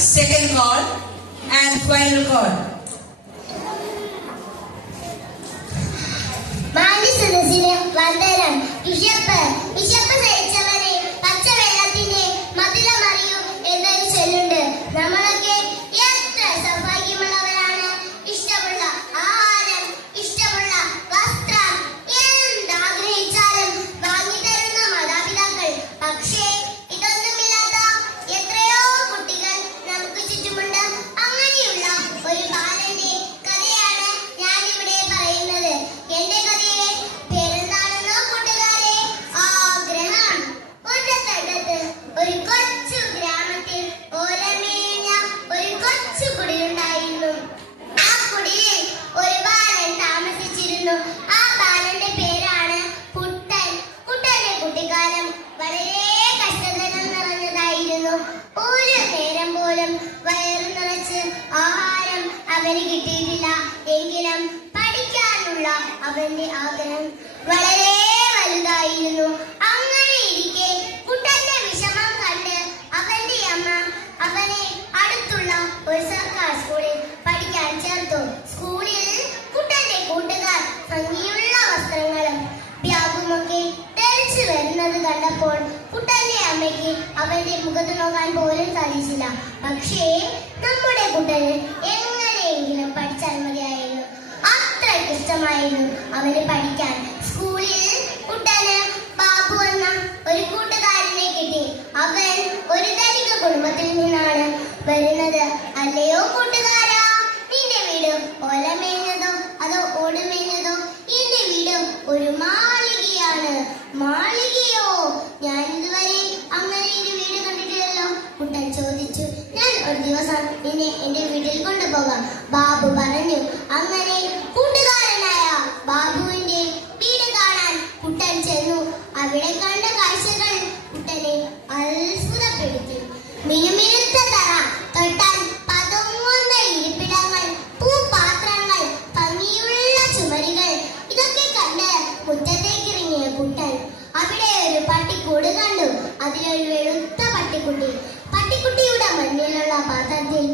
second call and final call. മാന്യസദസ്സിന് വന്ദനം. വിശപ്പ് സഹിച്ചവനെ പച്ചവെള്ളത്തിന്റെ മതിലമറിയൂ എന്നൊരു ചൊല്ലുണ്ട്. നമ്മളൊക്കെ എത്ര സൗഭാഗ്യമുള്ളവരാണ്. ഇഷ്ടമുള്ള ആഹാരം, ഇഷ്ടമുള്ള വസ്ത്രം എന്താഗ്രഹിച്ചാലും വാങ്ങിത്തരുന്ന മാതാപിതാക്കൾ. പക്ഷേ ഇതൊന്നുമില്ലാത്ത എത്രയോ കുട്ടികൾ നമുക്ക് ചുറ്റുമുണ്ട്. അങ്ങനെയുള്ള ഒരു ബാലന്റെ കഥയാണ് ഞാനിവിടെ പറയുന്നത്. എന്റെ കഥയുടെ പേരെന്താണെന്നോ കൂട്ടുകാരെ? ആഗ്രഹം. ഒരിടത്ത് ഒരു കൊച്ചു ഗ്രാമത്തിൽ ഓലമേഞ്ഞ ഒരു കൊച്ചു കുടിലുണ്ടായിരുന്നു. ആ കുടിലിൽ ഒരു ബാലൻ താമസിച്ചിരുന്നു. ആ ബാലന്റെ പേരാണ് കുട്ടൻ. കുട്ടന്റെ കുട്ടിക്കാലം വളരെ കഷ്ടതകൾ നിറഞ്ഞതായിരുന്നു. ഒരു നേരം പോലും വയറു നിറച്ച് ആഹാരം അവന് കിട്ടിയിട്ടില്ല. എങ്കിലും പഠിക്കാനുള്ള അവന്റെ ആഗ്രഹം വളരെ വലുതായിരുന്നു. അങ്ങനെ ഇരിക്കെ കുട്ടന്റെ വിഷമം കണ്ട് അവന്റെ അമ്മ അവനെ അടുത്തുള്ള ഒരു സർക്കാർ സ്കൂളിൽ പഠിക്കാൻ ചേർത്തു. സ്കൂളിൽ കുട്ടന്റെ കൂട്ടുകാർ ഭംഗിയുള്ള വസ്ത്രങ്ങളും ബാഗുമൊക്കെ ധരിച്ചു വരുന്നത് കണ്ടപ്പോൾ കുട്ടന്റെ അമ്മയ്ക്ക് അവന്റെ മുഖത്ത് നോക്കാൻ പോലും സാധിച്ചില്ല. പക്ഷേ നമ്മുടെ കുട്ടന് എങ്ങനെയെങ്കിലും പഠിച്ചാൽ മതിയായിരുന്നു. അത്രയ്ക്ക് ഇഷ്ടമായിരുന്നു അവന് പഠിക്കാൻ. സ്കൂളിൽ കുട്ടന് ബാബു എന്ന ഒരു കൂട്ടുകാരനെ കിട്ടി. അവൻ ഒരു ധനിക കുടുംബത്തിൽ നിന്നാണ് വരുന്നത്. അല്ലയോ കൂട്ടുകാരാ, നിന്റെ വീട് ഓലമേഞ്ഞതോ അതോ ഓടുമേഞ്ഞതോ? എന്റെ വീട് ഒരു മാളികയാണ്. മാളികയോ? ഞാൻ ഇതുവരെ അങ്ങനെ ഒരു വീട് കണ്ടിട്ടില്ലല്ലോ, കുട്ടൻ ചോദിച്ചു. ഞാൻ ഒരു ദിവസം നിന്നെ എന്റെ വീട്ടിൽ കൊണ്ടുപോകാം, ബാബു പറഞ്ഞു. അങ്ങനെ കൂട്ടുകാരനായ ബാബുവിന്റെ വീട് കാണാൻ കുട്ടൻ ചെന്നു. അവിടെ കണ്ട കാഴ്ചകൾ കുട്ടനെ അത്ഭുതപ്പെടുത്തി. മിനുമിനുത്ത തറ, തൊട്ടാൽ പതുങ്ങുന്ന ഇരിപ്പിടങ്ങൾ, പൂപാത്രങ്ങൾ, ഭംഗിയുള്ള ചുമരുകൾ, ഇതൊക്കെ കണ്ട് മുറ്റത്തേക്കിറങ്ങിയ കുട്ടൻ അവിടെ ഒരു പട്ടിക്കൂട് കണ്ടു. അതിലൊരു വെളുത്ത പട്ടിക്കുട്ടി. പട്ടിക്കുട്ടിയുടെ മുന്നിലുള്ള പാത്രത്തിൽ